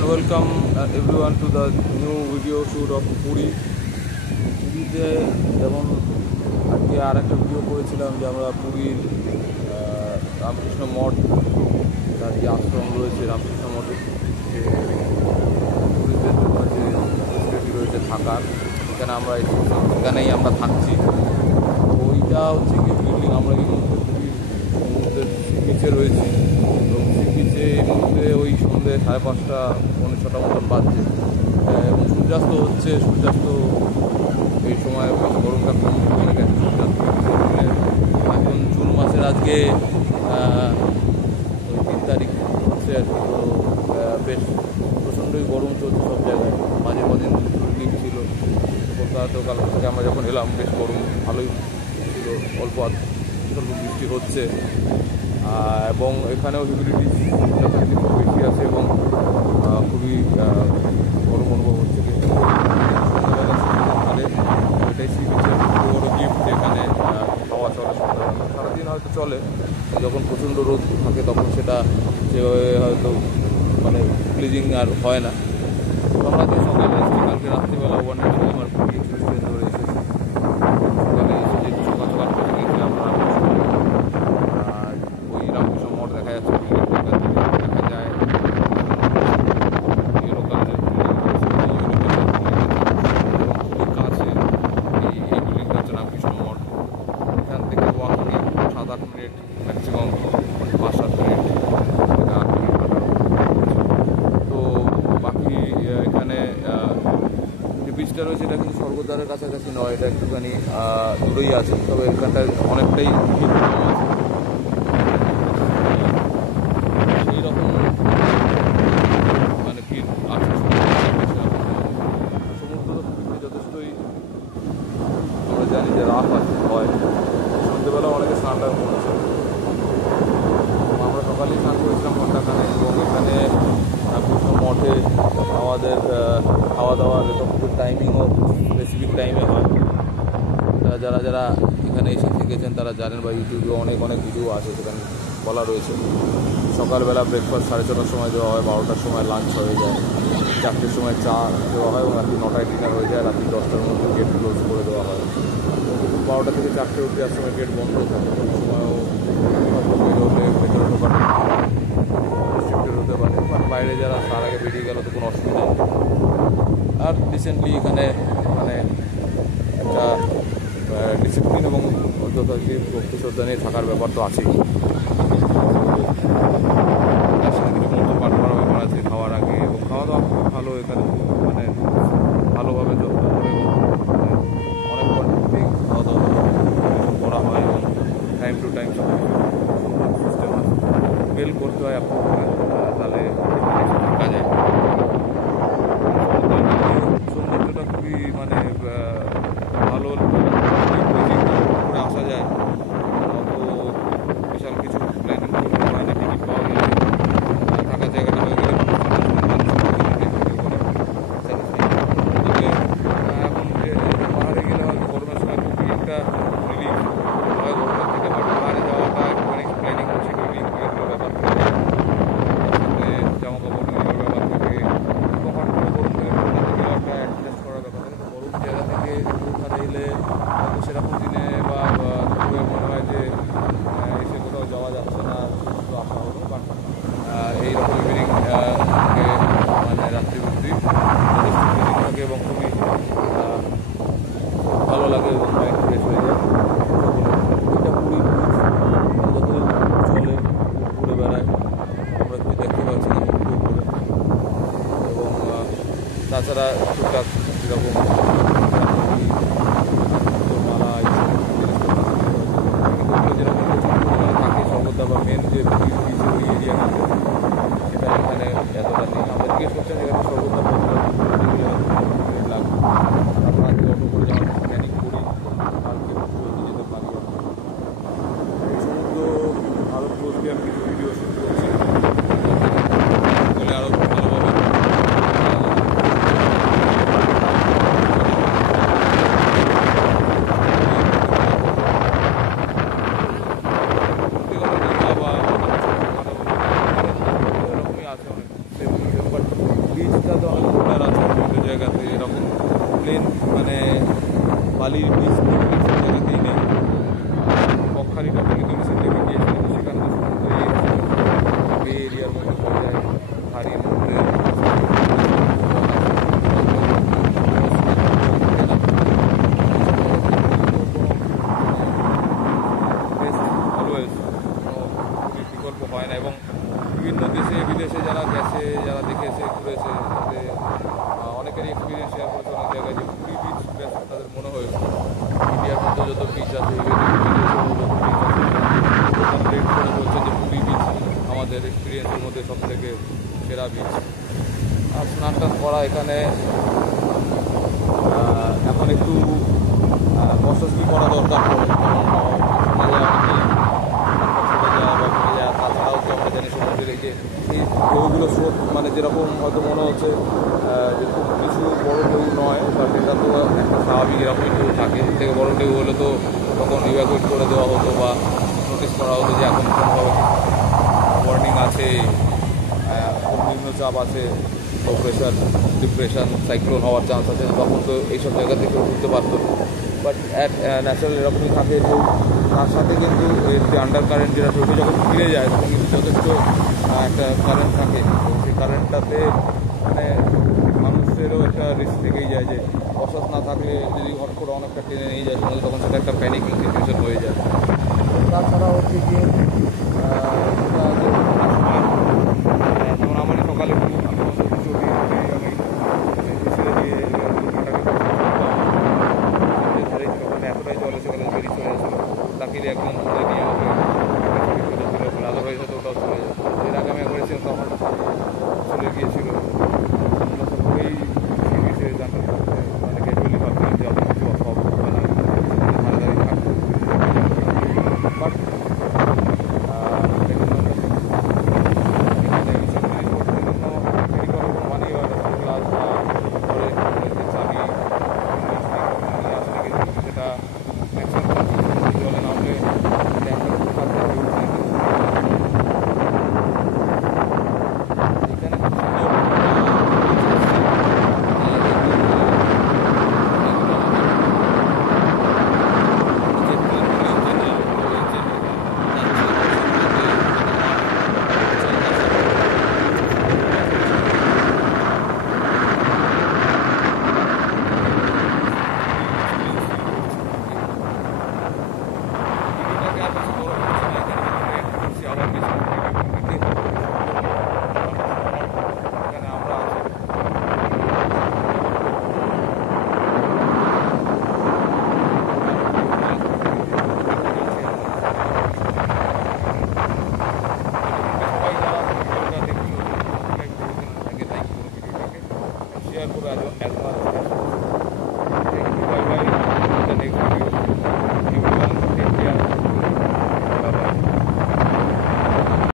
and welcome everyone to the new video shoot of Puri. পুরীতে যেমন আজকে আর একটা ভিডিও করেছিলাম যে আমরা পুরীর রামকৃষ্ণ মঠ, তার যে আশ্রম রয়েছে রামকৃষ্ণ মঠের যে টুরিস্টদের জন্য যে ফেসিলিটি রয়েছে থাকার, এখানে এখানেই আমরা থাকছি। ওইটা হচ্ছে কি বিল্ডিং, আমরা কি সমুদ্রের বিচে রয়েছি। তো সি বিচে এই মুহূর্তে ওই সন্ধ্যে 5:30 পৌনে 6টা মতন বাজছে এবং সূর্যাস্ত হচ্ছে। সূর্যাস্ত এই সময় গরমটা কমে গেছে। সূর্যাস্ত এখন জুন মাসের আজকে 3 তারিখ হচ্ছে আর কি। তো বেশ প্রচণ্ডই গরম চলছে সব জায়গায়। মাঝে কদিন লিপ ছিল কলকাতাতেও, কালকে থেকে আমরা যখন এলাম বেশ গরম ভালোই ছিল, অল্প বৃষ্টি হচ্ছে এবং এখানেও হিউমিডিটি যথারীতি খুব বেশি আছে এবং খুবই গরম অনুভব হচ্ছে। কিন্তু সন্ধ্যাবেলা সকালে এটাই সি বিচের বড় গিফট, এখানে হাওয়া চলে সন্ধ্যাবেলা। সারাদিন হয়তো চলে, যখন প্রচণ্ড রোদ থাকে তখন সেটা সেভাবে হয়তো মানে প্লিজিং আর হয় না। আমরা যে সকালে এসেছি, কালকে রাত্রিবেলা ওয়ান নাইট ছিলাম আর পুরী এক্সপ্রেস ট্রেন ধরে এসেছি। সকালে এসে যেহেতু সকাল সকাল পৌঁছে গিয়েছিলাম ওই রামকৃষ্ণ মঠ দেখা যাচ্ছে, দেখা যায় লোকাল যে খুবই কাছে এই বিল্ডিংটা হচ্ছে রামকৃষ্ণ মঠ। এখান থেকে ওয়াকিংয়ে 7-8 মিনিট, ম্যাক্সিমাম 5-7 মিনিট, 8 মিনিট। তো বাকি এখানে যে বিচটা রয়েছে এটা কিন্তু স্বর্গদ্বারের কাছাকাছি নয়, এটা একটুখানি দূরেই আছে। তবে এখানটায় অনেকটাই ভিড় কম আছে। সেই রকম মানে ভিড় আছে সমুদ্র তো যথেষ্টই আমরা জানি যে রাত আছে হয়। সন্ধ্যেবেলা অনেকে স্নান টান করছে। আমরা সকালেই স্নান করেছিলাম ঘন্টাখানে এবং এখানে রামকৃষ্ণ মঠে আমাদের খাওয়া দাওয়ার যতটুকু টাইমিংও স্পেসিফিক টাইমে হয়। যারা যারা এখানে এসে থেকেছেন তারা জানেন, বা ইউটিউবে অনেক ভিডিও আছে সেখানে বলা রয়েছে। সকালবেলা ব্রেকফাস্ট 6:30টার সময় দেওয়া হয়, 12টার সময় লাঞ্চ হয়ে যায়, 4টের সময় চা দেওয়া হয় এবং রাত্রি 9টায় ডিনার হয়ে যায়। রাত্রি 10টার মধ্যে গেট ক্লোজ করে দেওয়া হয়। 12টা থেকে 4টে অবধি আর সময় গেট বন্ধ থাকে। কোনো সময়ও বেরোলে ভেতরে ঢোকার রেস্ট্রিক্টেড হতে পারে, বাট বাইরে যারা তার আগে বেরিয়ে গেল তো কোনো অসুবিধা নেই। আর রিসেন্টলি এখানে মানে একটা ডিসিপ্লিন এবং যথারীতি ভক্তি শ্রদ্ধা নিয়ে থাকার ব্যাপার তো আছেই। তার সাথে কিছু মন্ত্র পাঠ করার ব্যাপার আছে খাওয়ার আগে, এবং খাওয়া দাওয়া খুব ভালো এখানে, মানে ভালোভাবে যত্ন করে এবং অনেক কোয়ান্টিটি খাওয়া দাওয়া করা হয় এবং টাইম টু টাইম সব সিস্টেম আছে। বেল করতে হয় আপনার, তাহলে থাকা যায়। সৌন্দর্যটা খুবই মানে ভালো, করে আসা যায়। অত বিশাল কিছু প্ল্যানিং করতে হয় না, টিকিট পাওয়া গেলে থাকার জায়গাটা হয়ে গেলে এখন যে পাহাড়ে গেলে হয়তো গরমের সময় খুব একটা রিলিফ হয় গরমের থেকে, বাট পাহাড়ে যাওয়াটা একটুখানি প্ল্যানিং শিডিউলিং এগুলো ব্যাপার থাকে, সাথে জামা কাপড় নেওয়ার ব্যাপার থাকে, হঠাৎ করে গরম থেকে ঠান্ডাতে গেলে একটা অ্যাডজাস্ট করার ব্যাপার থাকে। গরম জায়গা থেকে ওখানে এলে হয়তো সেরকম দিনে বা মনে হয় যে এসে কোথাও যাওয়া যাচ্ছে না, তো আসা হলো। বাট এইরকম ইভিনিং মানে রাত্রি অবধি যথেষ্ট ফিলিং থাকে এবং খুবই ভালো লাগে এবং মাইন্ড ফ্রেশ হয়ে যায়। এটা পুরী যতদিন চলে ঘুরে বেড়ায়, আমরা খুবই দেখতে পাচ্ছি ভিডিও করে। এবং তাছাড়া টুকটাক যেরকম মালা যেরকম থাকে স্বর্গদ্বার বা মেন যে ওই এরিয়াটা সেটা এখানে এতটা নেই। আমরা জিজ্ঞেস করছেন এখানে স্বর্গদ্বার লাগবে, আমরা আজকে অটো করে যাওয়ার প্ল্যানিং করি, কালকে যেতে পারি। এই সমুদ্র আরও ক্লোজলি আমি কিছু ভিডিও শুট করছি বলে আরও ভালোভাবে বালির বীজ সব জায়গাতেই নেই। বকখালিটা কিন্তু রিসেন্টলি আমি গিয়েছিলাম, সেখানে তো সমুদ্র বে এরিয়ার মধ্যে পড়ে যায়, হারির মধ্যে বিকল্প হয় না। এবং বিভিন্ন দেশে বিদেশে যারা গেছে, যারা দেখেছে, ঘুরেছে, তাতে অনেকেরই এক্সপিরিয়েন্স শেয়ার করেছে অনেক জায়গায় যে পুরী বিচ বেস্ট তাদের মনে হয়েছে। ইন্ডিয়ার মধ্যে যত বিচ আছে, রেট করে বলছে যে পুরী বিচ আমাদের এক্সপিরিয়েন্সের মধ্যে সব থেকে সেরা বিচ। আর স্নান টান করা এখানে এখন একটু কষ্টই করা দরকার পড়ে, তাছাড়াও তো আমরা জানি সমুদ্রে রেখে এই ঢেউগুলো স্রোত মানে যেরকম হয়তো মনে হচ্ছে যে খুব কিছু বড় ঢেউ নয়, বাট এটা তো একটা স্বাভাবিক এরকমই ঢেউ থাকে। থেকে বড় ঢেউ হলে তো তখন ইভ্যাকুয়েট করে দেওয়া হতো বা নোটিস করা হতো যে এখন কোনোভাবে ওয়ার্নিং আছে, নিম্নচাপ আছে, লো প্রেশার, ডিপ্রেশন, সাইক্লোন হওয়ার চান্স আছে, তখন তো এইসব জায়গা থেকে উঠতে পারতো। বাট অ্যাট ন্যাচারাল এরকমই থাকে ঢেউ। তার সাথে কিন্তু এর যে আন্ডার কারেন্ট যেটা ঢেউটা যখন ফিরে যায় তখন কিন্তু যথেষ্ট একটা কারেন্ট থাকে। সেই কারেন্টটাতে মানে মানুষেরও একটা রিস্ক থেকেই যায় যে প্রশ্বাস না থাকলে যদি হট করে অনেকটা টেনে নিয়ে যায় তখন সেটা একটা প্যানিকিং সিচুয়েশন হয়ে যায়। তাছাড়া হচ্ছে গিয়ে